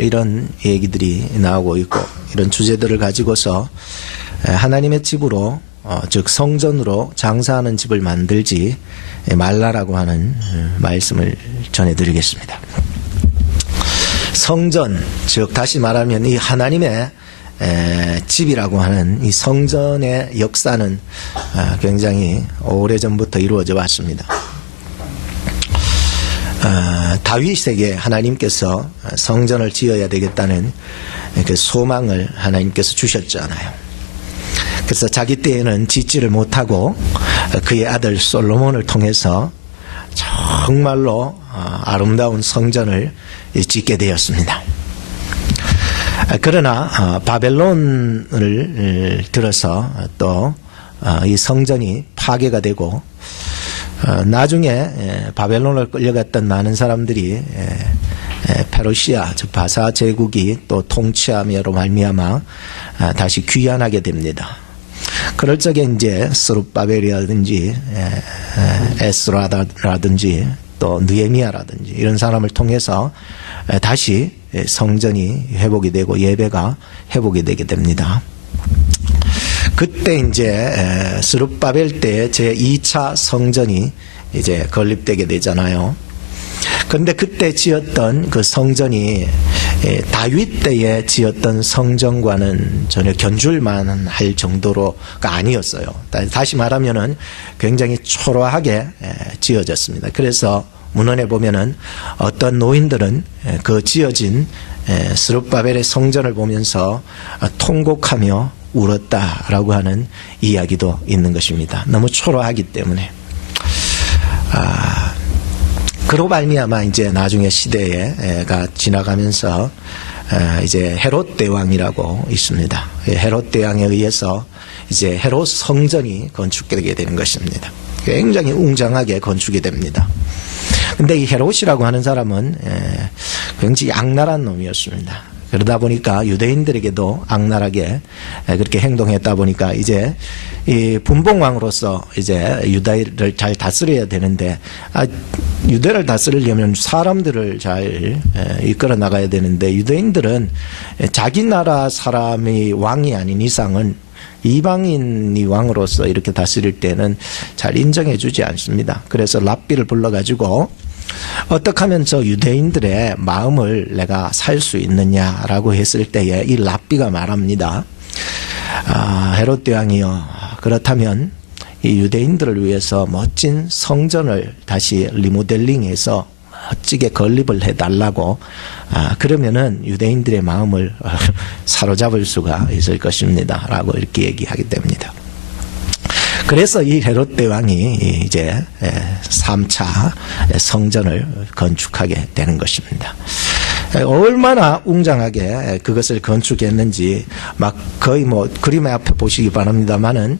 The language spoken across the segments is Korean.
이런 얘기들이 나오고 있고 이런 주제들을 가지고서 하나님의 집으로 즉 성전으로 장사하는 집을 만들지 말라라고 하는 말씀을 전해드리겠습니다. 성전 즉 다시 말하면 이 하나님의 집이라고 하는 이 성전의 역사는 굉장히 오래전부터 이루어져 왔습니다. 다윗에게 하나님께서 성전을 지어야 되겠다는 그 소망을 하나님께서 주셨잖아요. 그래서 자기 때에는 짓지를 못하고 그의 아들 솔로몬을 통해서 정말로 아름다운 성전을 짓게 되었습니다. 그러나 바벨론을 들어서 또 이 성전이 파괴가 되고 나중에 바벨론을 끌려갔던 많은 사람들이 페르시아 즉 바사 제국이 또 통치함으로 말미암아 다시 귀환하게 됩니다. 그럴 적에 이제 스룹바벨이라든지 에스라라든지 또 느헤미야라든지 이런 사람을 통해서 다시 성전이 회복이 되고 예배가 회복이 되게 됩니다. 그때 이제 스룹바벨 때 제2차 성전이 이제 건립되게 되잖아요. 그런데 그때 지었던 그 성전이 다윗 때에 지었던 성전과는 전혀 견줄만 할 정도로가 아니었어요. 다시 말하면은 굉장히 초라하게 지어졌습니다. 그래서 문헌에 보면은 어떤 노인들은 그 지어진 스룹바벨의 성전을 보면서 통곡하며 울었다라고 하는 이야기도 있는 것입니다. 너무 초라하기 때문에. 그로 말미암아 이제 나중에 시대가 지나가면서 이제 헤롯 대왕이라고 있습니다. 헤롯 대왕에 의해서 이제 헤롯 성전이 건축되게 되는 것입니다. 굉장히 웅장하게 건축이 됩니다. 근데 이 헤롯이라고 하는 사람은 굉장히 악랄한 놈이었습니다. 그러다 보니까 유대인들에게도 악랄하게 그렇게 행동했다 보니까 이제 이 분봉왕으로서 이제 유다를 잘 다스려야 되는데 유대를 다스리려면 사람들을 잘 이끌어 나가야 되는데 유대인들은 자기 나라 사람이 왕이 아닌 이상은 이방인이 왕으로서 이렇게 다스릴 때는 잘 인정해 주지 않습니다. 그래서 랍비를 불러가지고 어떻게 하면 저 유대인들의 마음을 내가 살 수 있느냐라고 했을 때에 이 랍비가 말합니다. 헤롯 대왕이여, 그렇다면 이 유대인들을 위해서 멋진 성전을 다시 리모델링해서 멋지게 건립을 해달라고 그러면은 유대인들의 마음을 사로잡을 수가 있을 것입니다 라고 이렇게 얘기하게 됩니다. 그래서 이 헤롯 대왕이 이제 3차 성전을 건축하게 되는 것입니다. 얼마나 웅장하게 그것을 건축했는지 막 거의 뭐 그림의 앞에 보시기 바랍니다만은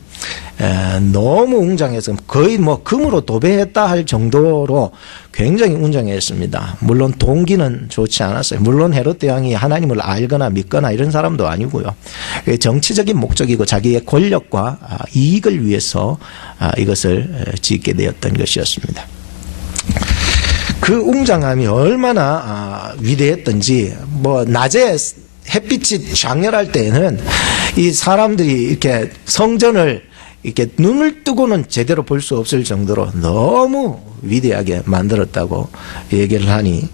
너무 웅장해서 거의 뭐 금으로 도배했다 할 정도로 굉장히 웅장했습니다. 물론 동기는 좋지 않았어요. 물론 헤롯 대왕이 하나님을 알거나 믿거나 이런 사람도 아니고요. 정치적인 목적이고 자기의 권력과 이익을 위해서 이것을 짓게 되었던 것이었습니다. 그 웅장함이 얼마나 위대했던지 뭐 낮에 햇빛이 장렬할 때에는 이 사람들이 이렇게 성전을 이렇게 눈을 뜨고는 제대로 볼 수 없을 정도로 너무 위대하게 만들었다고 얘기를 하니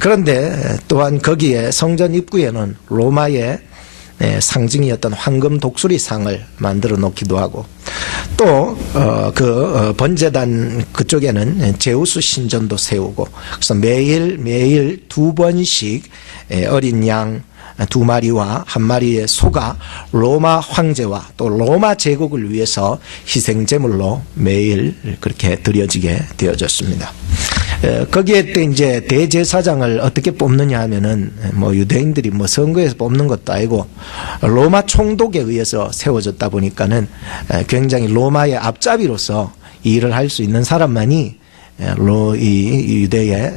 그런데 또한 거기에 성전 입구에는 로마의 상징이었던 황금 독수리상을 만들어 놓기도 하고 또 그 번제단 그쪽에는 제우스 신전도 세우고 그래서 매일 2번씩 어린 양 2마리와 1마리의 소가 로마 황제와 또 로마 제국을 위해서 희생제물로 매일 그렇게 드려지게 되어졌습니다. 거기에 또 이제 대제사장을 어떻게 뽑느냐 하면은 뭐 유대인들이 뭐 선거에서 뽑는 것도 아니고 로마 총독에 의해서 세워졌다 보니까는 굉장히 로마의 앞잡이로서 일을 할 수 있는 사람만이 이 유대의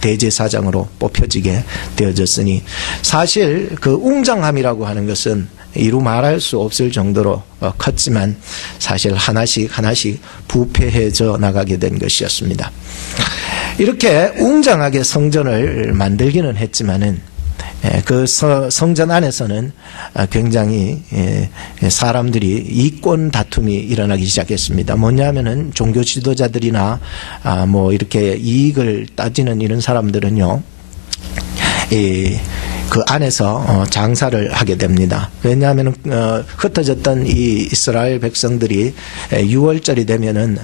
대제사장으로 뽑혀지게 되어졌으니 사실 그 웅장함이라고 하는 것은 이루 말할 수 없을 정도로 컸지만 사실 하나씩 부패해져 나가게 된 것이었습니다. 이렇게 웅장하게 성전을 만들기는 했지만은 그 성전 안에서는 굉장히 사람들이 이권 다툼이 일어나기 시작했습니다. 뭐냐면은 종교 지도자들이나 뭐 이렇게 이익을 따지는 이런 사람들은요, 그 안에서 장사를 하게 됩니다. 왜냐하면 흩어졌던 이 이스라엘 백성들이 6월절이 되면은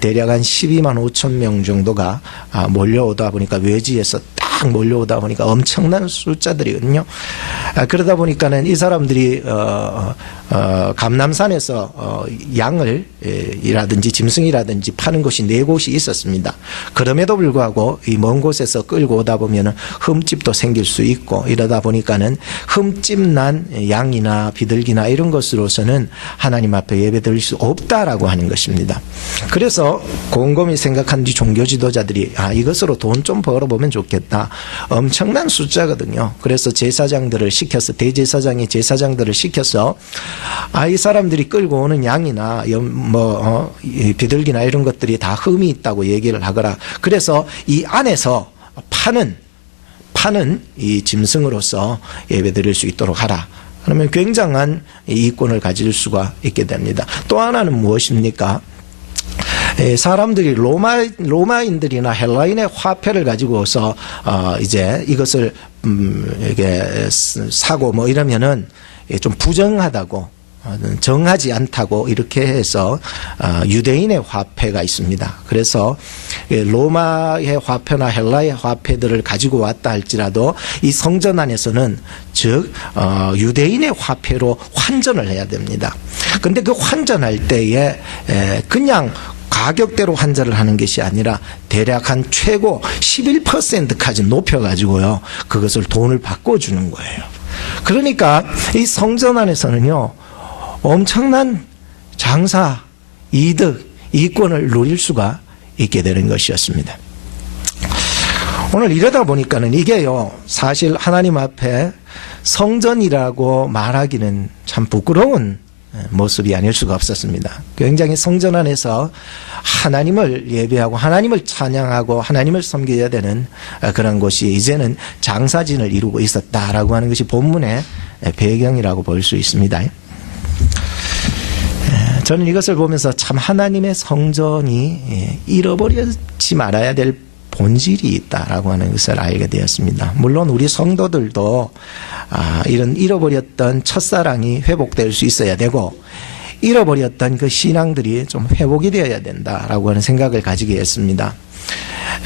대략 한 12만 5천 명 정도가 몰려오다 보니까, 외지에서 딱 몰려오다 보니까 엄청난 숫자들이거든요. 그러다 보니까는 이 사람들이 감남산에서 양을 이라든지 짐승이라든지 파는 곳이 4곳이 있었습니다. 그럼에도 불구하고 이 먼 곳에서 끌고 오다 보면은 흠집도 생길 수 있고, 이러다 보니까는 흠집난 양이나 비둘기나 이런 것으로서는 하나님 앞에 예배드릴 수 없다라고 하는 것입니다. 그래서 곰곰이 생각한 뒤 종교 지도자들이 이것으로 돈 좀 벌어보면 좋겠다. 엄청난 숫자거든요. 그래서 제사장들을 시켜서, 대제사장이 제사장들을 시켜서 이 사람들이 끌고 오는 양이나 비둘기나 이런 것들이 다 흠이 있다고 얘기를 하거라. 그래서 이 안에서 파는 이 짐승으로서 예배드릴 수 있도록 하라. 그러면 굉장한 이권을 가질 수가 있게 됩니다. 또 하나는 무엇입니까? 사람들이 로마인들이나 헬라인의 화폐를 가지고서 이제 이것을 이게 사고 뭐 이러면은 좀 부정하다고, 정하지 않다고 이렇게 해서 유대인의 화폐가 있습니다. 그래서 로마의 화폐나 헬라의 화폐들을 가지고 왔다 할지라도 이 성전 안에서는 즉 유대인의 화폐로 환전을 해야 됩니다. 그런데 그 환전할 때에 그냥 가격대로 환전을 하는 것이 아니라 대략 한 최고 11%까지 높여가지고요, 그것을 돈을 바꿔주는 거예요. 그러니까 이 성전 안에서는요, 엄청난 장사, 이득, 이권을 누릴 수가 있게 되는 것이었습니다. 오늘 이러다 보니까는 이게요, 사실 하나님 앞에 성전이라고 말하기는 참 부끄러운 모습이 아닐 수가 없었습니다. 굉장히 성전 안에서 하나님을 예배하고 하나님을 찬양하고 하나님을 섬겨야 되는 그런 곳이 이제는 장사진을 이루고 있었다라고 하는 것이 본문의 배경이라고 볼 수 있습니다. 저는 이것을 보면서 참 하나님의 성전이 잃어버리지 말아야 될 본질이 있다라고 하는 것을 알게 되었습니다. 물론 우리 성도들도 이런 잃어버렸던 첫사랑이 회복될 수 있어야 되고, 잃어버렸던 그 신앙들이 좀 회복이 되어야 된다라고 하는 생각을 가지게 했습니다.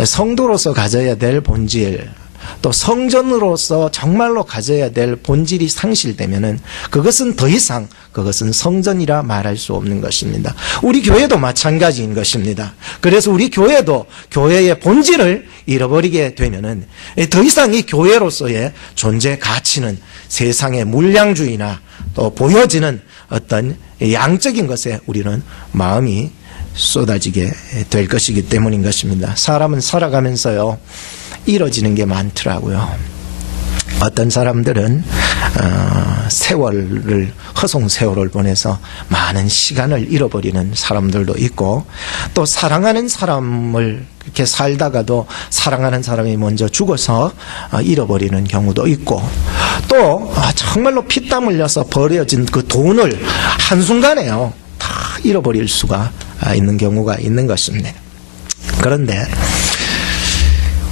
성도로서 가져야 될 본질, 또 성전으로서 정말로 가져야 될 본질이 상실되면은 그것은 더 이상 그것은 성전이라 말할 수 없는 것입니다. 우리 교회도 마찬가지인 것입니다. 그래서 우리 교회도 교회의 본질을 잃어버리게 되면은 더 이상 이 교회로서의 존재 가치는 세상의 물량주의나 또 보여지는 어떤 양적인 것에 우리는 마음이 쏟아지게 될 것이기 때문인 것입니다. 사람은 살아가면서요, 이뤄지는 게 많더라고요. 어떤 사람들은 허송 세월을 보내서 많은 시간을 잃어버리는 사람들도 있고, 또 사랑하는 사람을 이렇게 살다가도 사랑하는 사람이 먼저 죽어서 잃어버리는 경우도 있고, 또 정말로 피땀 흘려서 벌어진 그 돈을 한순간에요 다 잃어버릴 수가 있는 경우가 있는 것입니다. 그런데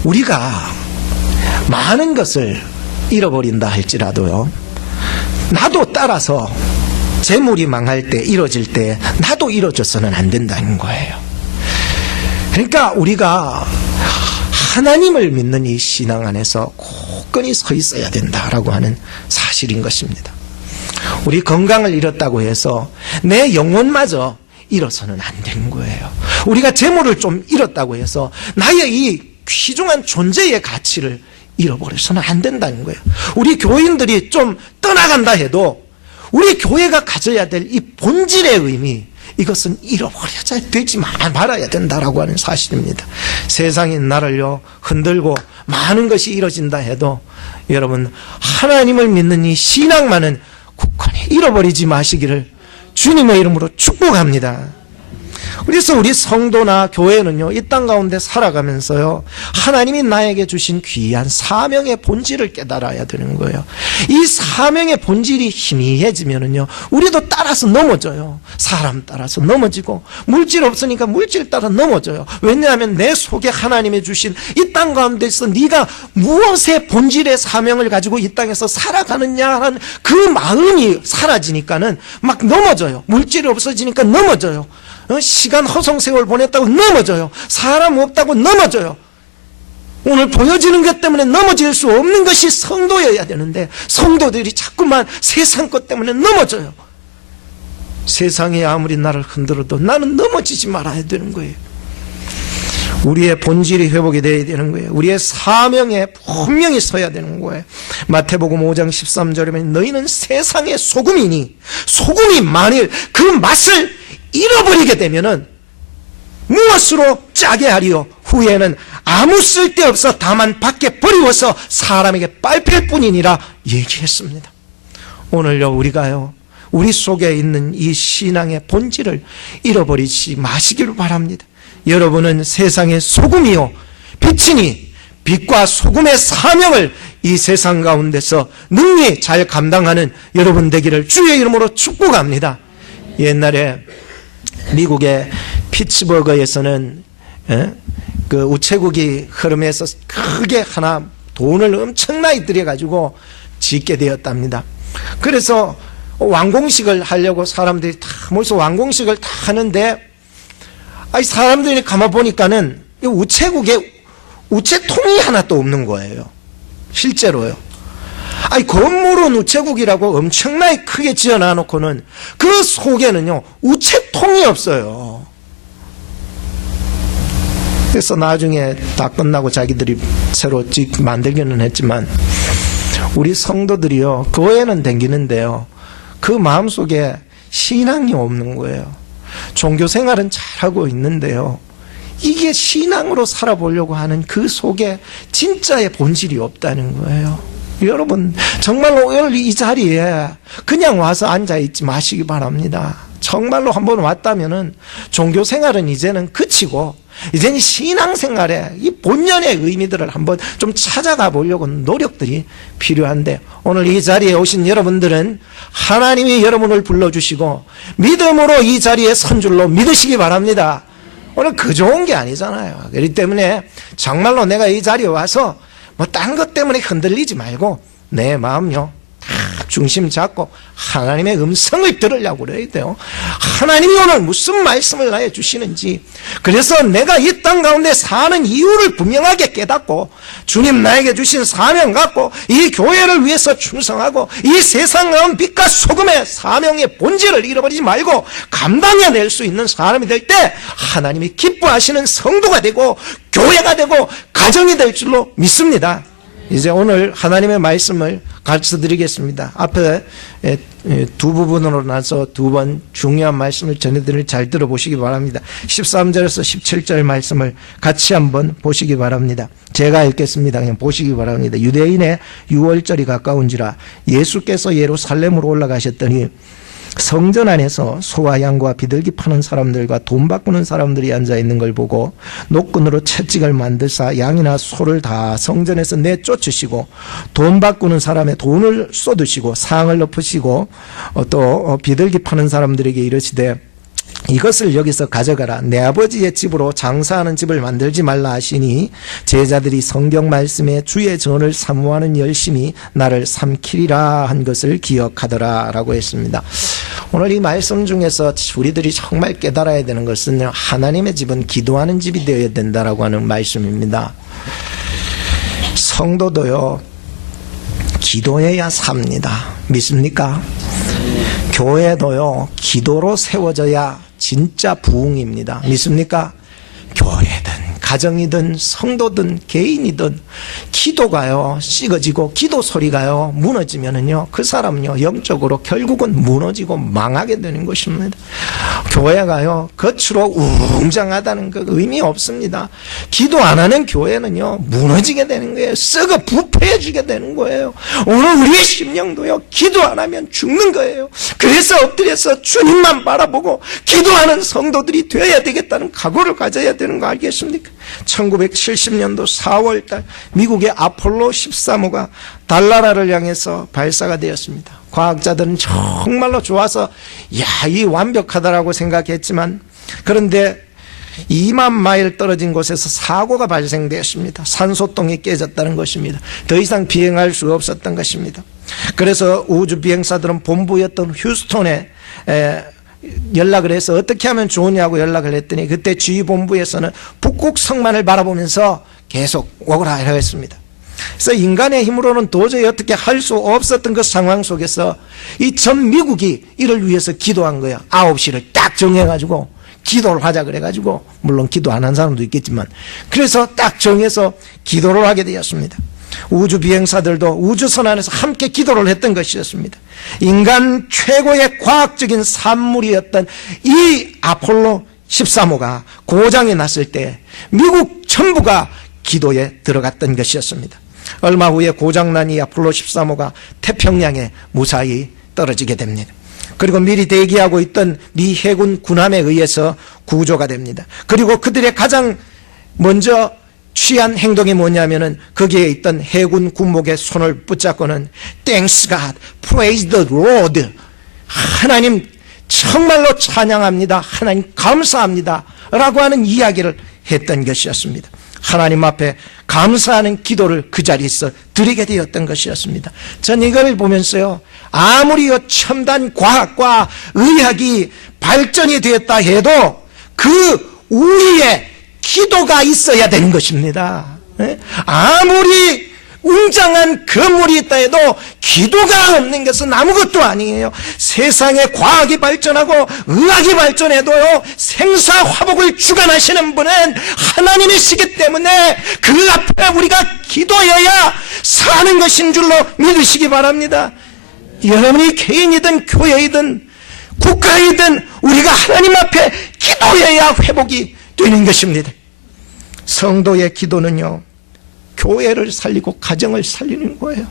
우리가 많은 것을 잃어버린다 할지라도요, 나도 따라서 재물이 망할 때, 잃어질 때 나도 잃어져서는 안 된다는 거예요. 그러니까 우리가 하나님을 믿는 이 신앙 안에서 굳건히 서 있어야 된다라고 하는 사실인 것입니다. 우리 건강을 잃었다고 해서 내 영혼마저 잃어서는 안 되는 거예요. 우리가 재물을 좀 잃었다고 해서 나의 이 귀중한 존재의 가치를 잃어버려서는 안 된다는 거예요. 우리 교인들이 좀 떠나간다 해도 우리 교회가 가져야 될 이 본질의 의미, 이것은 잃어버려야 되지 말아야 된다라고 하는 사실입니다. 세상이 나를요 흔들고 많은 것이 이뤄진다 해도 여러분, 하나님을 믿는 이 신앙만은 굳건히 잃어버리지 마시기를 주님의 이름으로 축복합니다. 그래서 우리 성도나 교회는요, 이 땅 가운데 살아가면서요, 하나님이 나에게 주신 귀한 사명의 본질을 깨달아야 되는 거예요. 이 사명의 본질이 희미해지면은요, 우리도 따라서 넘어져요. 사람 따라서 넘어지고, 물질 없으니까 물질 따라 넘어져요. 왜냐하면 내 속에 하나님이 주신 이 땅 가운데서 네가 무엇의 본질의 사명을 가지고 이 땅에서 살아가느냐 하는 그 마음이 사라지니까는 막 넘어져요. 물질이 없어지니까 넘어져요. 시간 허송세월 보냈다고 넘어져요. 사람 없다고 넘어져요. 오늘 보여지는 것 때문에 넘어질 수 없는 것이 성도여야 되는데 성도들이 자꾸만 세상 것 때문에 넘어져요. 세상이 아무리 나를 흔들어도 나는 넘어지지 말아야 되는 거예요. 우리의 본질이 회복이 되어야 되는 거예요. 우리의 사명에 분명히 서야 되는 거예요. 마태복음 5장 13절에 너희는 세상의 소금이니 소금이 만일 그 맛을 잃어버리게 되면은 무엇으로 짜게 하리요? 후에는 아무 쓸데없어 다만 밖에 버리워서 사람에게 빨필 뿐이니라 얘기했습니다. 오늘요, 우리가요, 우리 속에 있는 이 신앙의 본질을 잃어버리지 마시기를 바랍니다. 여러분은 세상의 소금이요 빛이니 빛과 소금의 사명을 이 세상 가운데서 능히 잘 감당하는 여러분 되기를 주의 이름으로 축복합니다. 옛날에 미국의 피츠버그에서는 그 우체국이 흐름에서 크게 하나 돈을 엄청나게 들여가지고 짓게 되었답니다. 그래서 완공식을 하려고 사람들이 다 모여서 완공식을 다 하는데 사람들이 가만보니까는 이 우체국에 우체통이 하나도 없는 거예요. 실제로요. 건물은 우체국이라고 엄청나게 크게 지어놔 놓고는 그 속에는요, 우체통이 없어요. 그래서 나중에 다 끝나고 자기들이 새로 만들기는 했지만, 우리 성도들이요, 교회는 댕기는데요, 그 마음속에 신앙이 없는 거예요. 종교 생활은 잘하고 있는데요, 이게 신앙으로 살아보려고 하는 그 속에 진짜의 본질이 없다는 거예요. 여러분, 정말로 오늘 이 자리에 그냥 와서 앉아있지 마시기 바랍니다. 정말로 한번 왔다면은 종교 생활은 이제는 그치고 이제는 신앙생활의 이 본연의 의미들을 한번 좀 찾아가 보려고 노력들이 필요한데, 오늘 이 자리에 오신 여러분들은 하나님이 여러분을 불러주시고 믿음으로 이 자리에 선 줄로 믿으시기 바랍니다. 오늘 그 좋은 게 아니잖아요. 그렇기 때문에 정말로 내가 이 자리에 와서 뭐 딴 것 때문에 흔들리지 말고 내 마음요, 다 중심 잡고 하나님의 음성을 들으려고 그래야 돼요. 하나님이 오늘 무슨 말씀을 나에 주시는지, 그래서 내가 이 땅 가운데 사는 이유를 분명하게 깨닫고 주님 나에게 주신 사명 갖고 이 교회를 위해서 충성하고 이 세상 가운데 빛과 소금의 사명의 본질을 잃어버리지 말고 감당해낼 수 있는 사람이 될 때 하나님이 기뻐하시는 성도가 되고 교회가 되고 가정이 될 줄로 믿습니다. 이제 오늘 하나님의 말씀을 가르쳐 드리겠습니다. 앞에 두 부분으로 나눠서 두 번 중요한 말씀을 전해드리니 잘 들어보시기 바랍니다. 13절에서 17절 말씀을 같이 한번 보시기 바랍니다. 제가 읽겠습니다. 그냥 보시기 바랍니다. 유대인의 유월절이 가까운지라 예수께서 예루살렘으로 올라가셨더니 성전 안에서 소와 양과 비둘기 파는 사람들과 돈 바꾸는 사람들이 앉아있는 걸 보고 노끈으로 채찍을 만들사 양이나 소를 다 성전에서 내쫓으시고 돈 바꾸는 사람의 돈을 쏟으시고 상을 엎으시고 또 비둘기 파는 사람들에게 이르시되 이것을 여기서 가져가라. 내 아버지의 집으로 장사하는 집을 만들지 말라 하시니 제자들이 성경 말씀에 주의 전을 사모하는 열심히 나를 삼키리라 한 것을 기억하더라 라고 했습니다. 오늘 이 말씀 중에서 우리들이 정말 깨달아야 되는 것은 하나님의 집은 기도하는 집이 되어야 된다라고 하는 말씀입니다. 성도도요, 기도해야 삽니다. 믿습니까? 교회도요, 기도로 세워져야 진짜 부흥입니다. 믿습니까? 교회든 가정이든 성도든 개인이든 기도가요 식어지고 기도 소리가요 무너지면은요 그 사람은요 영적으로 결국은 무너지고 망하게 되는 것입니다. 교회가요 겉으로 웅장하다는 그 의미 없습니다. 기도 안 하는 교회는요 무너지게 되는 거예요. 썩어 부패해지게 되는 거예요. 오늘 우리의 심령도요 기도 안 하면 죽는 거예요. 그래서 엎드려서 주님만 바라보고 기도하는 성도들이 되어야 되겠다는 각오를 가져야 되는 거 알겠습니까? 1970년도 4월달 미국의 아폴로 13호가 달나라를 향해서 발사가 되었습니다. 과학자들은 정말로 좋아서 이 완벽하다라고 생각했지만 그런데 2만 마일 떨어진 곳에서 사고가 발생되었습니다. 산소통이 깨졌다는 것입니다. 더 이상 비행할 수가 없었던 것입니다. 그래서 우주 비행사들은 본부였던 휴스턴에 연락을 해서 어떻게 하면 좋으냐고 연락을 했더니 그때 지휘본부에서는 북극 성만을 바라보면서 계속 오거라 했습니다. 그래서 인간의 힘으로는 도저히 어떻게 할 수 없었던 그 상황 속에서 이 전 미국이 이를 위해서 기도한 거야. 9시를 딱 정해가지고 기도를 하자 그래가지고 물론 기도 안 한 사람도 있겠지만 그래서 딱 정해서 기도를 하게 되었습니다. 우주 비행사들도 우주선 안에서 함께 기도를 했던 것이었습니다. 인간 최고의 과학적인 산물이었던 이 아폴로 13호가 고장이 났을 때 미국 전부가 기도에 들어갔던 것이었습니다. 얼마 후에 고장난 이 아폴로 13호가 태평양에 무사히 떨어지게 됩니다. 그리고 미리 대기하고 있던 미 해군 군함에 의해서 구조가 됩니다. 그리고 그들의 가장 먼저 취한 행동이 뭐냐면은 거기에 있던 해군 군목의 손을 붙잡고는 Thanks God, Praise the Lord, 하나님 정말로 찬양합니다, 하나님 감사합니다 라고 하는 이야기를 했던 것이었습니다. 하나님 앞에 감사하는 기도를 그 자리에서 드리게 되었던 것이었습니다. 전 이걸 보면서요 아무리 첨단 과학과 의학이 발전이 되었다 해도 그 우리의 기도가 있어야 되는 것입니다. 아무리 웅장한 건물이 있다 해도 기도가 없는 것은 아무것도 아니에요. 세상에 과학이 발전하고 의학이 발전해도요 생사화복을 주관하시는 분은 하나님이시기 때문에 그 앞에 우리가 기도해야 사는 것인 줄로 믿으시기 바랍니다. 여러분이 개인이든 교회이든 국가이든 우리가 하나님 앞에 기도해야 회복이 되는 것입니다. 성도의 기도는요 교회를 살리고 가정을 살리는 거예요.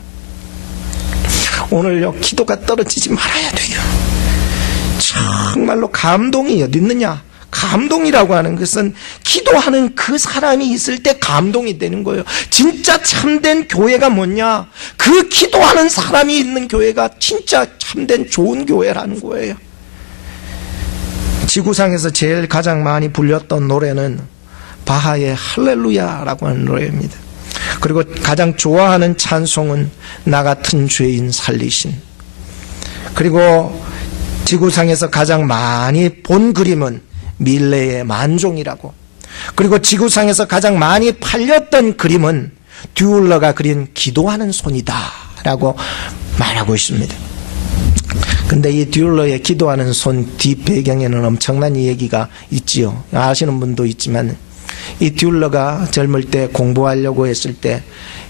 오늘요 기도가 떨어지지 말아야 돼요. 정말로 감동이 어디 있느냐? 감동이라고 하는 것은 기도하는 그 사람이 있을 때 감동이 되는 거예요. 진짜 참된 교회가 뭐냐? 그 기도하는 사람이 있는 교회가 진짜 참된 좋은 교회라는 거예요. 지구상에서 제일 가장 많이 불렸던 노래는 바하의 할렐루야라고 하는 노래입니다. 그리고 가장 좋아하는 찬송은 나 같은 죄인 살리신. 그리고 지구상에서 가장 많이 본 그림은 밀레의 만종이라고. 그리고 지구상에서 가장 많이 팔렸던 그림은 듀울러가 그린 기도하는 손이다 라고 말하고 있습니다. 근데 이 듀울러의 기도하는 손 뒷배경에는 엄청난 얘기가 있지요. 아시는 분도 있지만 이 듀울러가 젊을 때 공부하려고 했을 때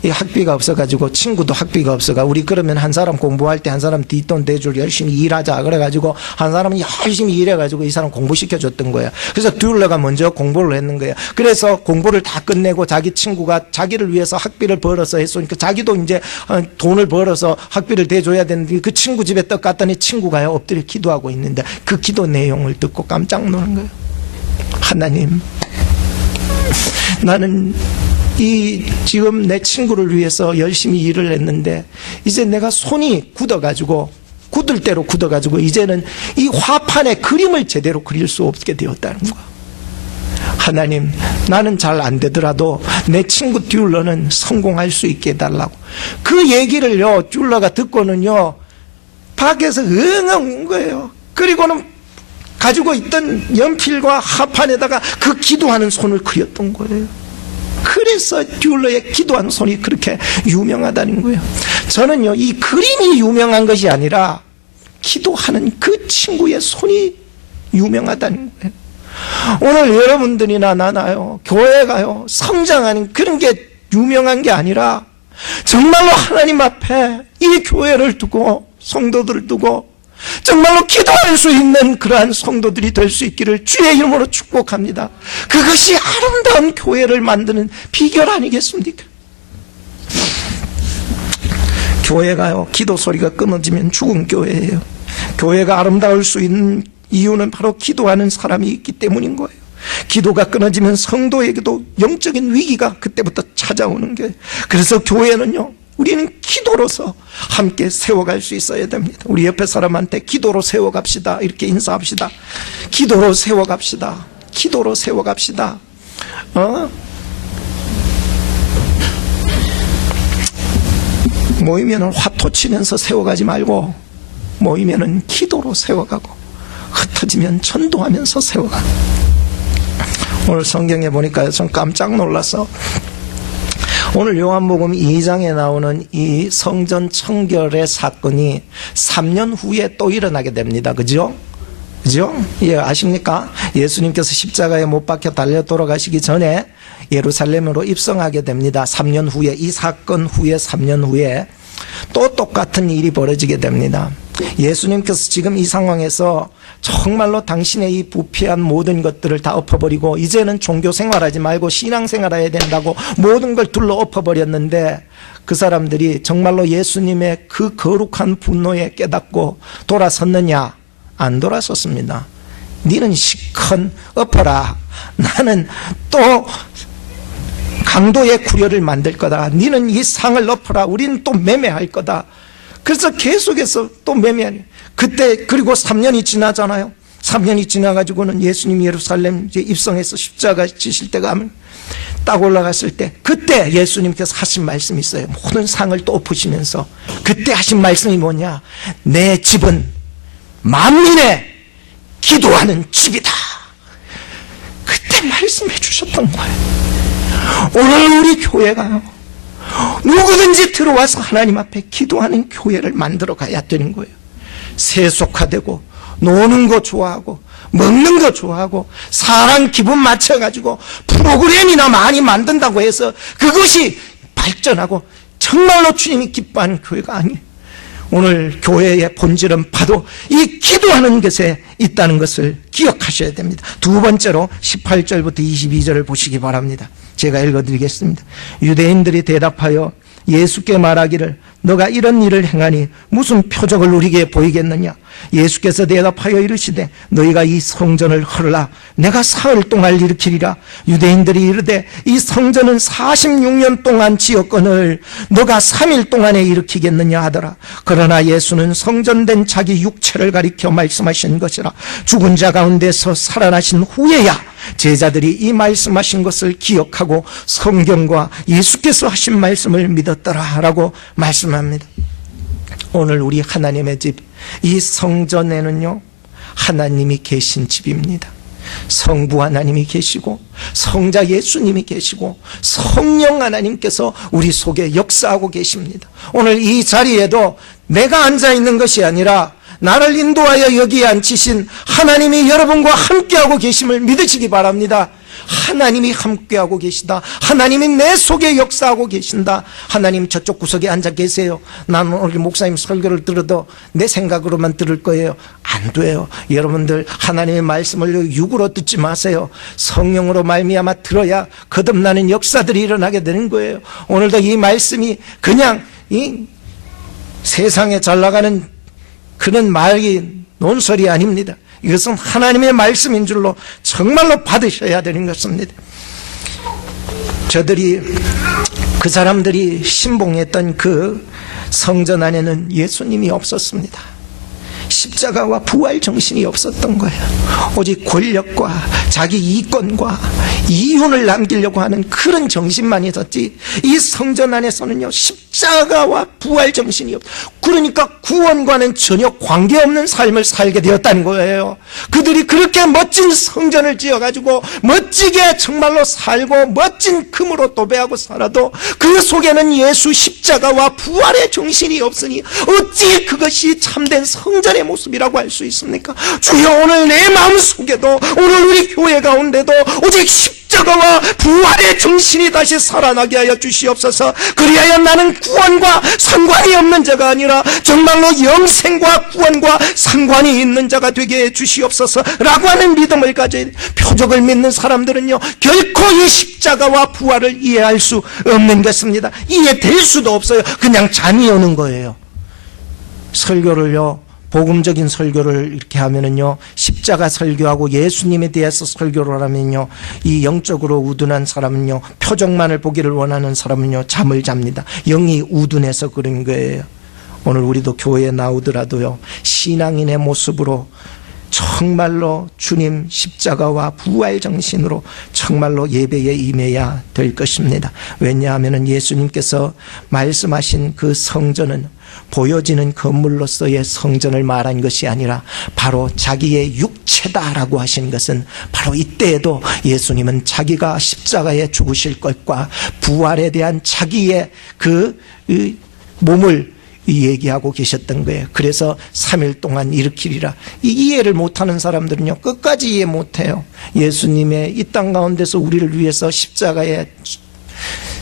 이 학비가 없어가지고 친구도 학비가 없어가 우리 그러면 한 사람 공부할 때 한 사람 뒷돈 대줄 열심히 일하자 그래가지고 한 사람은 열심히 일해가지고 이 사람 공부시켜줬던 거야. 그래서 듀울러가 먼저 공부를 했는 거야. 그래서 공부를 다 끝내고 자기 친구가 자기를 위해서 학비를 벌어서 했으니까 자기도 이제 돈을 벌어서 학비를 대줘야 되는데 그 친구 집에 떡 갔더니 친구가요 엎드려 기도하고 있는데 그 기도 내용을 듣고 깜짝 놀란 거예요. 하나님, 나는 지금 내 친구를 위해서 열심히 일을 했는데 이제 내가 손이 굳어가지고 굳을 대로 굳어가지고 이제는 이 화판에 그림을 제대로 그릴 수 없게 되었다는 거야. 하나님, 나는 잘 안 되더라도 내 친구 듀울러는 성공할 수 있게 해달라고. 그 얘기를요 듀울러가 듣고는요 밖에서 응응 운 거예요. 그리고는 가지고 있던 연필과 화판에다가 그 기도하는 손을 그렸던 거예요. 그래서 듀울러의 기도하는 손이 그렇게 유명하다는 거예요. 저는요 이 그림이 유명한 것이 아니라 기도하는 그 친구의 손이 유명하다는 거예요. 오늘 여러분들이나 나나요, 교회가요, 성장하는 그런 게 유명한 게 아니라 정말로 하나님 앞에 이 교회를 두고, 성도들을 두고 정말로 기도할 수 있는 그러한 성도들이 될 수 있기를 주의 이름으로 축복합니다. 그것이 아름다운 교회를 만드는 비결 아니겠습니까? 교회가요, 기도 소리가 끊어지면 죽은 교회예요. 교회가 아름다울 수 있는 이유는 바로 기도하는 사람이 있기 때문인 거예요. 기도가 끊어지면 성도에게도 영적인 위기가 그때부터 찾아오는 거예요. 그래서 교회는요, 우리는 기도로서 함께 세워갈 수 있어야 됩니다. 우리 옆에 사람한테 기도로 세워갑시다 이렇게 인사합시다. 기도로 세워갑시다. 기도로 세워갑시다. 모이면은 화토 치면서 세워가지 말고 모이면은 기도로 세워가고 흩어지면 전도하면서 세워가. 오늘 성경에 보니까 전 깜짝 놀라서 오늘 요한복음 2장에 나오는 이 성전 청결의 사건이 3년 후에 또 일어나게 됩니다. 그죠? 그죠? 예, 아십니까? 예수님께서 십자가에 못 박혀 달려 돌아가시기 전에 예루살렘으로 입성하게 됩니다. 3년 후에, 이 사건 후에 3년 후에 또 똑같은 일이 벌어지게 됩니다. 예수님께서 지금 이 상황에서 정말로 당신의 이 부패한 모든 것들을 다 엎어버리고 이제는 종교 생활하지 말고 신앙 생활해야 된다고 모든 걸 둘러 엎어버렸는데 그 사람들이 정말로 예수님의 그 거룩한 분노에 깨닫고 돌아섰느냐? 안 돌아섰습니다. 니는 시컨 엎어라. 나는 또 강도의 구려를 만들 거다. 니는 이 상을 엎어라. 우리는 또 매매할 거다. 그래서 계속해서 또 매매하니 그때 그리고 3년이 지나잖아요. 3년이 지나가지고는 예수님이 예루살렘 이제 입성해서 십자가 지실 때가 하면 딱 올라갔을 때 그때 예수님께서 하신 말씀이 있어요. 모든 상을 또 엎으시면서 그때 하신 말씀이 뭐냐? 내 집은 만민의 기도하는 집이다. 그때 말씀해 주셨던 거예요. 오늘 우리 교회가요, 누구든지 들어와서 하나님 앞에 기도하는 교회를 만들어 가야 되는 거예요. 세속화되고 노는 거 좋아하고 먹는 거 좋아하고 사람 기분 맞춰가지고 프로그램이나 많이 만든다고 해서 그것이 발전하고 정말로 주님이 기뻐하는 교회가 아니에요. 오늘 교회의 본질은 바로 이 기도하는 것에 있다는 것을 기억하셔야 됩니다. 두 번째로 18절부터 22절을 보시기 바랍니다. 제가 읽어드리겠습니다. 유대인들이 대답하여 예수께 말하기를 너가 이런 일을 행하니 무슨 표적을 우리에게 보이겠느냐? 예수께서 대답하여 이르시되 너희가 이 성전을 헐라 내가 사흘 동안 일으키리라. 유대인들이 이르되 이 성전은 46년 동안 지었거늘 너가 3일 동안에 일으키겠느냐 하더라. 그러나 예수는 성전된 자기 육체를 가리켜 말씀하신 것이라. 죽은 자 가운데서 살아나신 후에야 제자들이 이 말씀하신 것을 기억하고 성경과 예수께서 하신 말씀을 믿었더라 라고 말씀합니다. 오늘 우리 하나님의 집, 이 성전에는요 하나님이 계신 집입니다. 성부 하나님이 계시고 성자 예수님이 계시고 성령 하나님께서 우리 속에 역사하고 계십니다. 오늘 이 자리에도 내가 앉아있는 것이 아니라 나를 인도하여 여기에 앉히신 하나님이 여러분과 함께하고 계심을 믿으시기 바랍니다. 하나님이 함께하고 계시다. 하나님이 내 속에 역사하고 계신다. 하나님 저쪽 구석에 앉아 계세요. 나는 오늘 목사님 설교를 들어도 내 생각으로만 들을 거예요. 안 돼요. 여러분들 하나님의 말씀을 육으로 듣지 마세요. 성령으로 말미암아 들어야 거듭나는 역사들이 일어나게 되는 거예요. 오늘도 이 말씀이 그냥 이 세상에 잘 나가는 그런 말이 논설이 아닙니다. 이것은 하나님의 말씀인 줄로 정말로 받으셔야 되는 것입니다. 그 사람들이 신봉했던 그 성전 안에는 예수님이 없었습니다. 십자가와 부활 정신이 없었던 거예요. 오직 권력과 자기 이권과 이윤을 남기려고 하는 그런 정신만 있었지 이 성전 안에서는요 십자가와 부활 정신이 없다. 그러니까 구원과는 전혀 관계없는 삶을 살게 되었다는 거예요. 그들이 그렇게 멋진 성전을 지어가지고 멋지게 정말로 살고 멋진 금으로 도배하고 살아도 그 속에는 예수 십자가와 부활의 정신이 없으니 어찌 그것이 참된 성전의 모습이라고 할 수 있습니까? 주여, 오늘 내 마음속에도, 오늘 우리 교회 가운데도 오직 십자가와 부활의 정신이 다시 살아나게 하여 주시옵소서. 그리하여 나는 구원과 상관이 없는 자가 아니라 정말로 영생과 구원과 상관이 있는 자가 되게 해 주시옵소서 라고 하는 믿음을 가져야 돼. 표적을 믿는 사람들은요, 결코 이 십자가와 부활을 이해할 수 없는 것입니다. 이해될 수도 없어요. 그냥 잠이 오는 거예요. 설교를요, 복음적인 설교를 이렇게 하면은요, 십자가 설교하고 예수님에 대해서 설교를 하면요, 이 영적으로 우둔한 사람은요, 표적만을 보기를 원하는 사람은요, 잠을 잡니다. 영이 우둔해서 그런 거예요. 오늘 우리도 교회에 나오더라도요, 신앙인의 모습으로 정말로 주님 십자가와 부활 정신으로 정말로 예배에 임해야 될 것입니다. 왜냐하면 예수님께서 말씀하신 그 성전은 보여지는 건물로서의 성전을 말한 것이 아니라 바로 자기의 육체다라고 하신 것은 바로 이때에도 예수님은 자기가 십자가에 죽으실 것과 부활에 대한 자기의 그 몸을 얘기하고 계셨던 거예요. 그래서 3일 동안 일으키리라. 이 이해를 못하는 사람들은요, 끝까지 이해 못해요. 예수님의 이 땅 가운데서 우리를 위해서 십자가에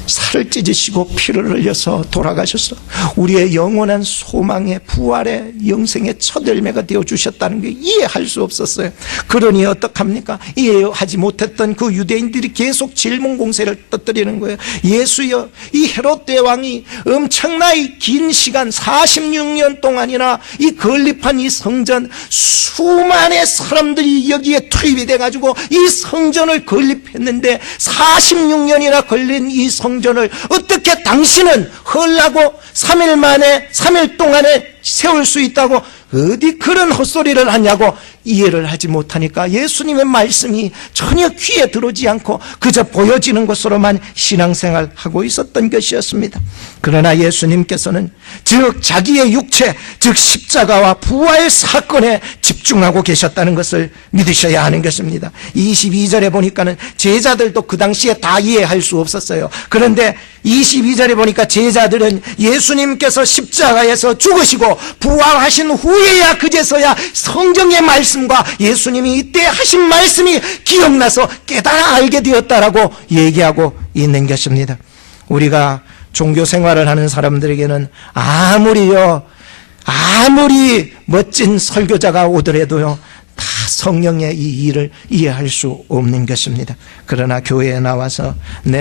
살을 찢으시고 피를 흘려서 돌아가셔서 우리의 영원한 소망의 부활의 영생의 첫 열매가 되어주셨다는 게 이해할 수 없었어요. 그러니 어떡합니까? 이해하지 못했던 그 유대인들이 계속 질문 공세를 떠뜨리는 거예요. 예수여, 이 헤롯 대왕이 엄청나게 긴 시간 46년 동안이나 이 건립한 이 성전, 수많은 사람들이 여기에 투입이 돼가지고 이 성전을 건립했는데 46년이나 걸린 이 성전을 어떻게 당신은 헐라고 3일 만에 3일 동안에 세울 수 있다고 어디 그런 헛소리를 하냐고 이해를 하지 못하니까 예수님의 말씀이 전혀 귀에 들어오지 않고 그저 보여지는 것으로만 신앙생활하고 있었던 것이었습니다. 그러나 예수님께서는 즉 자기의 육체, 즉 십자가와 부활 사건에 집중하고 계셨다는 것을 믿으셔야 하는 것입니다. 22절에 보니까는 제자들도 그 당시에 다 이해할 수 없었어요. 그런데 22절에 보니까 제자들은 예수님께서 십자가에서 죽으시고 부활하신 후에야 그제서야 성경의 말씀과 예수님이 이때 하신 말씀이 기억나서 깨달아 알게 되었다라고 얘기하고 있는 것입니다. 우리가 종교 생활을 하는 사람들에게는 아무리 멋진 설교자가 오더라도요, 다 성령의 이 일을 이해할 수 없는 것입니다. 그러나 교회에 나와서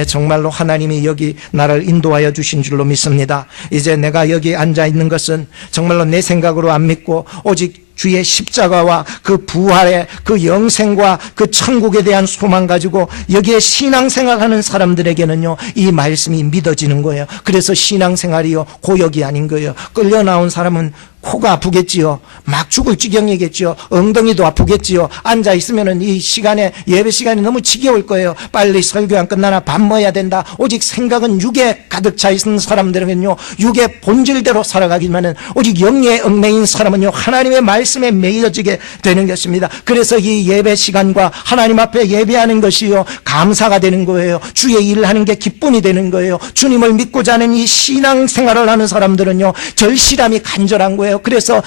정말로 하나님이 여기 나를 인도하여 주신 줄로 믿습니다. 이제 내가 여기 앉아 있는 것은 정말로 내 생각으로 안 믿고 오직 주의 십자가와 그 부활의 그 영생과 그 천국에 대한 소망 가지고 여기에 신앙생활하는 사람들에게는요, 이 말씀이 믿어지는 거예요. 그래서 신앙생활이요, 고역이 아닌 거예요. 끌려 나온 사람은 코가 아프겠지요. 막 죽을 지경이겠지요. 엉덩이도 아프겠지요. 앉아 있으면은 이 시간에, 예배 시간이 너무 지겨울 거예요. 빨리 설교 안 끝나나 밥 먹어야 된다. 오직 생각은 육에 가득 차 있는 사람들은요, 육의 본질대로 살아가기만은, 오직 영에 얽매인 사람은요, 하나님의 말씀에 매여지게 되는 것입니다. 그래서 이 예배 시간과 하나님 앞에 예배하는 것이요, 감사가 되는 거예요. 주의 일을 하는 게 기쁨이 되는 거예요. 주님을 믿고자 하는 이 신앙생활을 하는 사람들은요, 절실함이 간절한 거예요. 그래서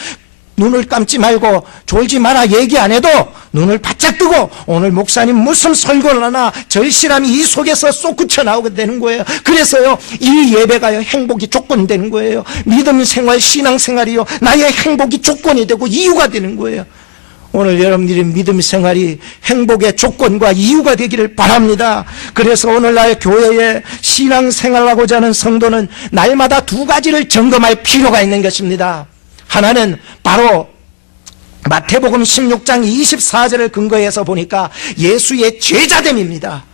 눈을 감지 말고 졸지 마라 얘기 안 해도 눈을 바짝 뜨고 오늘 목사님 무슨 설교를 하나 절실함이 이 속에서 쏟구쳐 나오게 되는 거예요. 그래서요, 이 예배가요, 행복이 조건이 되는 거예요. 믿음 생활, 신앙 생활이요, 나의 행복이 조건이 되고 이유가 되는 거예요. 오늘 여러분들의 믿음 생활이 행복의 조건과 이유가 되기를 바랍니다. 그래서 오늘날 교회에 신앙 생활하고자 하는 성도는 날마다 두 가지를 점검할 필요가 있는 것입니다. 하나는 바로 마태복음 16장 24절을 근거해서 보니까 예수의 제자됨입니다.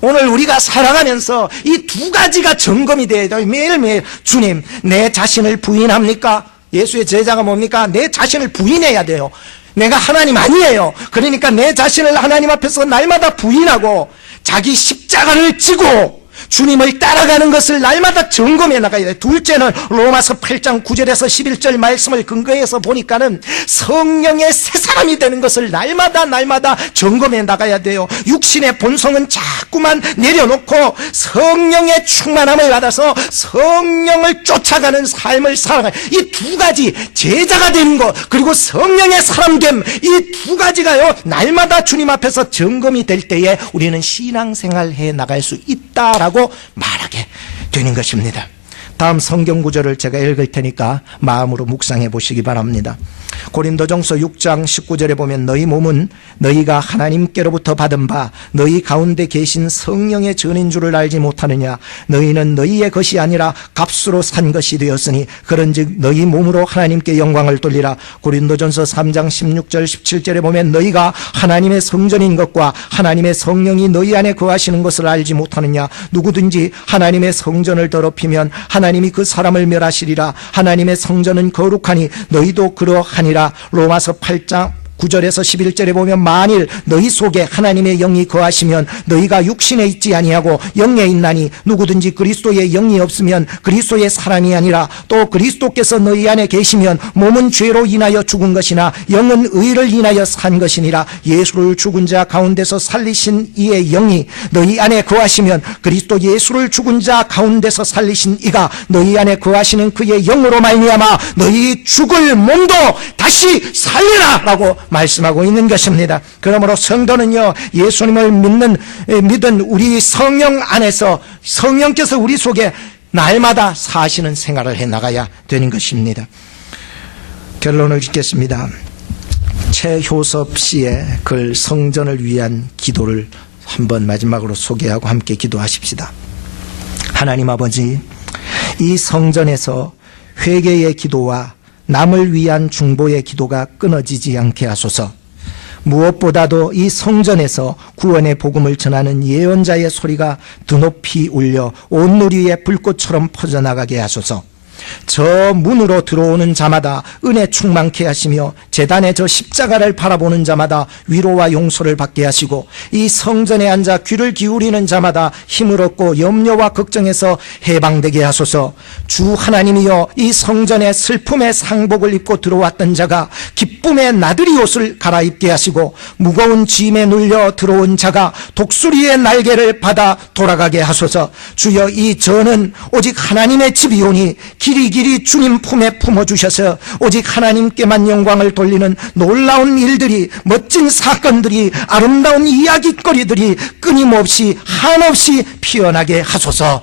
오늘 우리가 살아가면서 이 두 가지가 점검이 돼야 돼요. 매일매일 주님, 내 자신을 부인합니까? 예수의 제자가 뭡니까? 내 자신을 부인해야 돼요. 내가 하나님 아니에요. 그러니까 내 자신을 하나님 앞에서 날마다 부인하고 자기 십자가를 지고 주님을 따라가는 것을 날마다 점검해 나가야 돼요. 둘째는 로마서 8장 9절에서 11절 말씀을 근거해서 보니까는 성령의 새 사람이 되는 것을 날마다 점검해 나가야 돼요. 육신의 본성은 자꾸만 내려놓고 성령의 충만함을 받아서 성령을 쫓아가는 삶을 살아가요. 이 두 가지, 제자가 되는 것 그리고 성령의 사람됨, 이 두 가지가요 날마다 주님 앞에서 점검이 될 때에 우리는 신앙생활 해 나갈 수 있다라고 말하게 되는 것입니다. 다음 성경 구절을 제가 읽을 테니까 마음으로 묵상해 보시기 바랍니다. 고린도전서 6장 19절에 보면 너희 몸은 너희가 하나님께로부터 받은 바 너희 가운데 계신 성령의 전인 줄을 알지 못하느냐. 너희는 너희의 것이 아니라 값으로 산 것이 되었으니 그런즉 너희 몸으로 하나님께 영광을 돌리라. 고린도전서 3장 16절 17절에 보면 너희가 하나님의 성전인 것과 하나님의 성령이 너희 안에 거하시는 것을 알지 못하느냐. 누구든지 하나님의 성전을 더럽히면 하나님이 그 사람을 멸하시리라. 하나님의 성전은 거룩하니 너희도 그러하니라. 로마서 8장 9절에서 11절에 보면 만일 너희 속에 하나님의 영이 거하시면 너희가 육신에 있지 아니하고 영에 있나니 누구든지 그리스도의 영이 없으면 그리스도의 사람이 아니라 또 그리스도께서 너희 안에 계시면 몸은 죄로 인하여 죽은 것이나 영은 의를 인하여 산 것이니라. 예수를 죽은 자 가운데서 살리신 이의 영이 너희 안에 거하시면 그리스도 예수를 죽은 자 가운데서 살리신 이가 너희 안에 거하시는 그의 영으로 말미암아 너희 죽을 몸도 다시 살리라 라고 말씀하고 있는 것입니다. 그러므로 성도는요 예수님을 믿은 우리 성령 안에서 성령께서 우리 속에 날마다 사시는 생활을 해나가야 되는 것입니다. 결론을 짓겠습니다. 최효섭 씨의 글 성전을 위한 기도를 한번 마지막으로 소개하고 함께 기도하십시다. 하나님 아버지, 이 성전에서 회개의 기도와 남을 위한 중보의 기도가 끊어지지 않게 하소서. 무엇보다도 이 성전에서 구원의 복음을 전하는 예언자의 소리가 드높이 울려 온 누리 위에 불꽃처럼 퍼져나가게 하소서. 저 문으로 들어오는 자마다 은혜 충만케 하시며 제단의 저 십자가를 바라보는 자마다 위로와 용서를 받게 하시고 이 성전에 앉아 귀를 기울이는 자마다 힘을 얻고 염려와 걱정에서 해방되게 하소서. 주 하나님이여, 이 성전에 슬픔의 상복을 입고 들어왔던 자가 기쁨의 나들이 옷을 갈아입게 하시고 무거운 짐에 눌려 들어온 자가 독수리의 날개를 받아 돌아가게 하소서. 주여, 이 전은 오직 하나님의 집이오니 길이 주님 품에 품어주셔서 오직 하나님께만 영광을 돌리는 놀라운 일들이, 멋진 사건들이, 아름다운 이야기거리들이 끊임없이 한없이 피어나게 하소서.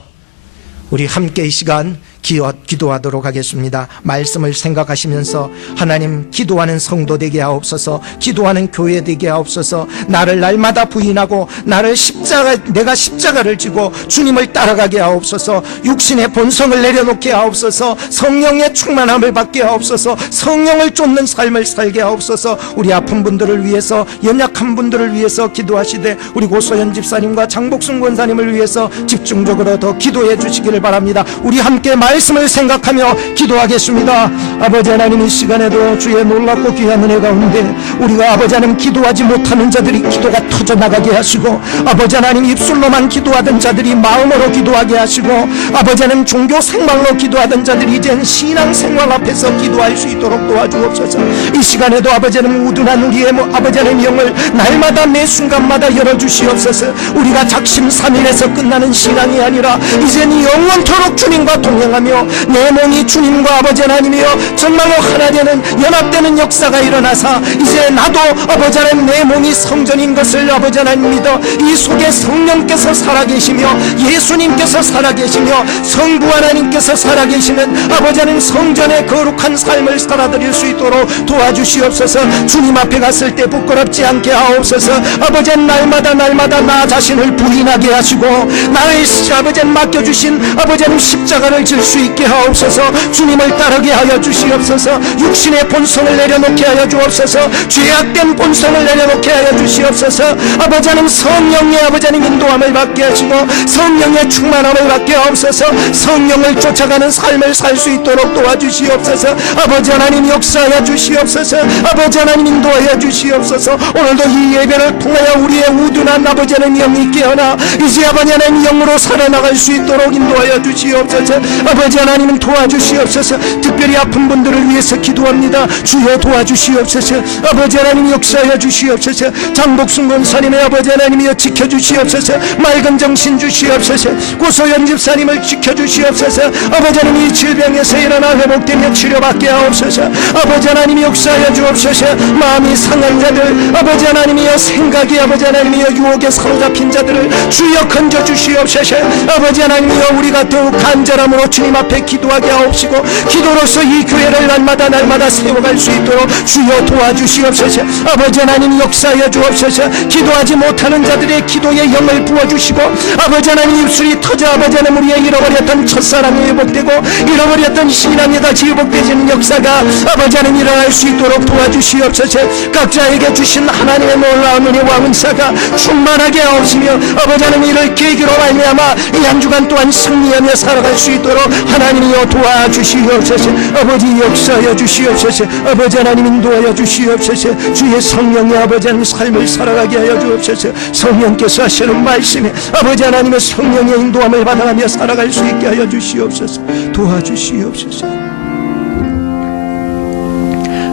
우리 함께 이 시간 기도하도록 하겠습니다. 말씀을 생각하시면서 하나님, 기도하는 성도 되게 하옵소서. 기도하는 교회 되게 하옵소서. 나를 날마다 부인하고 내가 십자가를 지고 주님을 따라가게 하옵소서. 육신의 본성을 내려놓게 하옵소서. 성령의 충만함을 받게 하옵소서. 성령을 쫓는 삶을 살게 하옵소서. 우리 아픈 분들을 위해서, 연약한 분들을 위해서 기도하시되 우리 고소연 집사님과 장복순 권사님을 위해서 집중적으로 더 기도해 주시기를 바랍니다. 우리 함께 말씀을 생각하며 기도하겠습니다. 아버지 하나님, 이 시간에도 주의 놀랍고 귀한 은혜 가운데 우리가 아버지 하나님 기도하지 못하는 자들이 기도가 터져나가게 하시고, 아버지 하나님 입술로만 기도하던 자들이 마음으로 기도하게 하시고, 아버지 하나님 종교 생활로 기도하던 자들이 이제는 신앙 생활 앞에서 기도할 수 있도록 도와주옵소서. 이 시간에도 아버지 하나님 우둔한 우리의 아버지 하나님 영을 날마다 매 순간마다 열어주시옵소서. 우리가 작심삼일에서 끝나는 신앙이 아니라 이제는 영원토록 주님과 동행하며 내 몸이 주님과 아버지 하나님이여 정말로 하나 되는, 연합되는 역사가 일어나사 이제 나도 아버지 하나님 내 몸이 성전인 것을 아버지 하나님 믿어 이 속에 성령께서 살아계시며 예수님께서 살아계시며 성부 하나님께서 살아계시는 아버지 하나님 성전의 거룩한 삶을 살아드릴 수 있도록 도와주시옵소서. 주님 앞에 갔을 때 부끄럽지 않게 하옵소서. 아버지 날마다 나 자신을 부인하게 하시고 나의 아버지 맡겨주신 아버지 하나님 십자가를 질 수 있게 하옵소서. 주님을 따르게 하여 주시옵소서. 육신의 본성을 내려놓게 하여 주옵소서. 죄악된 본성을 내려놓게 하여 주시옵소서. 아버지 하나님, 성령의 아버지 하나님 인도함을 받게 하시고 성령의 충만함을 받게 하옵소서. 성령을 쫓아가는 삶을 살 수 있도록 도와주시옵소서. 아버지 하나님 역사하여 주시옵소서. 아버지 하나님 인도하여 주시옵소서. 오늘도 이 예배를 통하여 우리의 우둔한 아버지 하나님 영이 깨어나 이제 아버지 하나님 영으로 살아나갈 수 있도록 인도하여 주시옵소서. 아버지 하나님은 도와주시옵소서. 특별히 아픈 분들을 위해서 기도합니다. 주여 도와주시옵소서. 아버지 하나님 역사하여 주시옵소서. 장복순 권사님의 아버지 하나님이여 지켜주시옵소서. 맑은 정신 주시옵소서. 고소연 집사님을 지켜주시옵소서. 아버지 하나님 이 질병에서 일어나 회복되며 치료받게 하옵소서. 아버지 하나님이 역사하여 주옵소서. 마음이 상한 자들, 아버지 하나님이여 생각이 아버지 하나님이여 유혹에 사로잡힌 자들을 주여 건져 주시옵소서. 아버지 하나님이여 우리가 더욱 간절함으로 주님 앞에 기도하게 하옵시고 기도로서 이 교회를 날마다 세워갈 수 있도록 주여 도와주시옵소서. 아버지 하나님 역사하여 주옵소서. 기도하지 못하는 자들의 기도에 영을 부어주시고 아버지 하나님 입술이 터져 아버지 하나님 우리의 잃어버렸던 첫사랑이 회복되고 잃어버렸던 신앙이 다시 회복되지는 역사가 아버지 하나님 일어날 수 있도록 도와주시옵소서. 각자에게 주신 하나님의 놀라운 은혜와 은사가 충만하게 하옵시며 아버지 하나님 이를 계기로 말미암아 이 한 주간 또한 승리하며 살아갈 수 있도록 하나님이여 도와주시옵소서. 아버지 역사하여 주시옵소서. 아버지 하나님 인도하여 주시옵소서. 주의 성령의 아버지 하나님 삶을 살아가게 하여 주옵소서. 성령께서 하시는 말씀에 아버지 하나님의 성령의 인도함을 받아가며 살아갈 수 있게 하여 주시옵소서. 도와주시옵소서.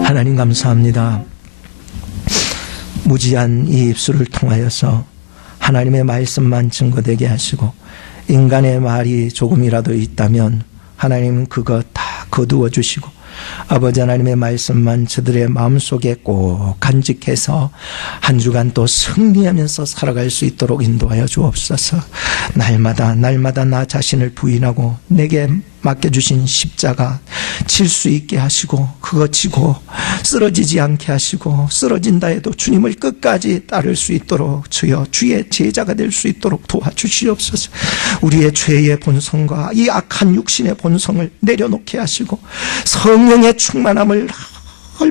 하나님 감사합니다. 무지한 이 입술을 통하여서 하나님의 말씀만 증거되게 하시고 인간의 말이 조금이라도 있다면 하나님은 그것 다 거두어 주시고 아버지 하나님의 말씀만 저들의 마음속에 꼭 간직해서 한 주간 또 승리하면서 살아갈 수 있도록 인도하여 주옵소서. 날마다 나 자신을 부인하고 내게 맡겨주신 십자가 질 수 있게 하시고 그거 지고 쓰러지지 않게 하시고 쓰러진다 해도 주님을 끝까지 따를 수 있도록 주여 주의 제자가 될 수 있도록 도와주시옵소서. 우리의 죄의 본성과 이 악한 육신의 본성을 내려놓게 하시고 성령의 충만함을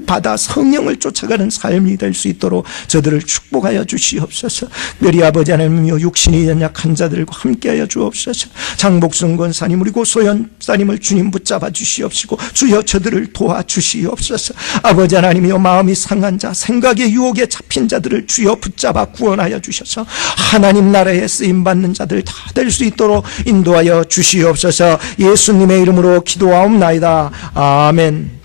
받아 성령을 쫓아가는 삶이 될 수 있도록 저들을 축복하여 주시옵소서. 특별히 아버지 하나님이여 육신이 연약한 자들과 함께하여 주옵소서. 장복순 권사님 우리 고소연 사님을 주님 붙잡아 주시옵시고 주여 저들을 도와주시옵소서. 아버지 하나님이여 마음이 상한 자 생각의 유혹에 잡힌 자들을 주여 붙잡아 구원하여 주셔서 하나님 나라에 쓰임받는 자들 다 될 수 있도록 인도하여 주시옵소서. 예수님의 이름으로 기도하옵나이다. 아멘.